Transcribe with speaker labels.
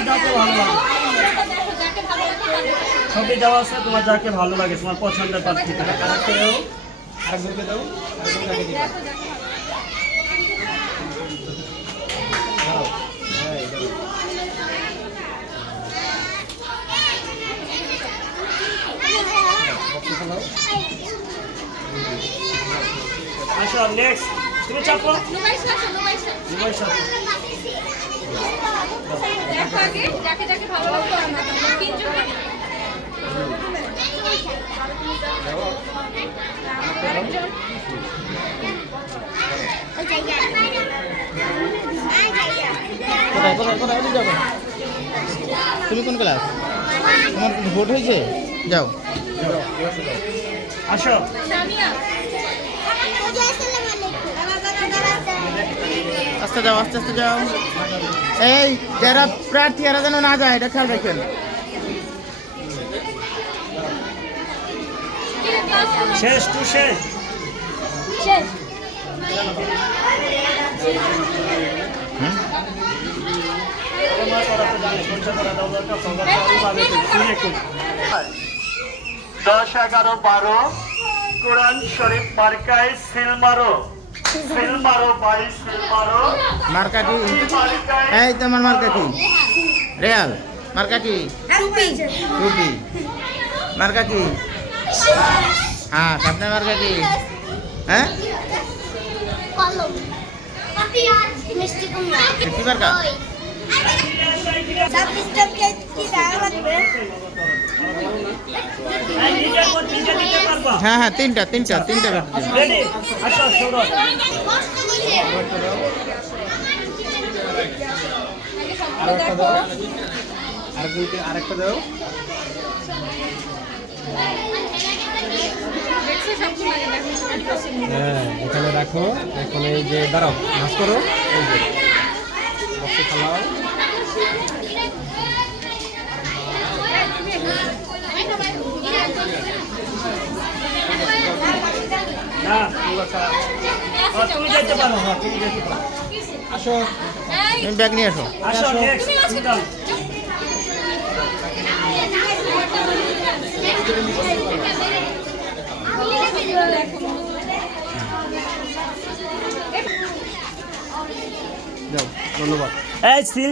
Speaker 1: কেন তুমি কেন
Speaker 2: ছবি দেওয়া আছে তোমার যাকে ভালো লাগে তোমার পছন্দের প্রার্থীটা
Speaker 1: আরেকটা দাও। আরেকজনকে দাও আরেকজন কাকে দিবা দাঁড়াও এই, দাঁড়াও। বক্স ফালাও
Speaker 2: আসো নেক্সট তুমি চাপো দুবাই চাপো
Speaker 3: যাকে
Speaker 4: কোথায় কোথায় কোথায়? যাও। তুমি কোন ক্লাস তোমার ভোট হয়েছে? যাও।
Speaker 2: আসো।
Speaker 3: সামিয়া।
Speaker 4: আস্তে যাও আস্তে আস্তে যাও। এই যারা প্রার্থী এরা যেন না যায় এটা খেয়াল রাখেন।
Speaker 2: শেষ টু শেষ। দশ এগারো বারো কোরআন শরীফ মার্কায় সিল মারো।
Speaker 4: মার্কা কি এই তোমার মার্কা কি রেয়াল মার্কা কি টুপি মার্কা কি হ্যাঁ? আপনার মার্কা কি হ্যাঁ
Speaker 5: কলম মিষ্টি কুমড়া
Speaker 4: ফিফটি মার্কা হ্যাঁ হ্যাঁ তিনটা তিনটা তিনটা
Speaker 1: আরেকটা দাও হ্যাঁ এখানে রাখো এখন এই যে দাঁড়াও নাচ করো। এই যে বক্সে ফালাও
Speaker 2: না হ্যাঁ, তুমি যেতে পারো হ্যাঁ তুমি যেতে পারো
Speaker 1: আসো।
Speaker 4: তুমি ব্যাগ নিয়ে আসো।
Speaker 2: আসো তুমি দাও
Speaker 1: যাও। ধন্যবাদ।
Speaker 2: এই সিল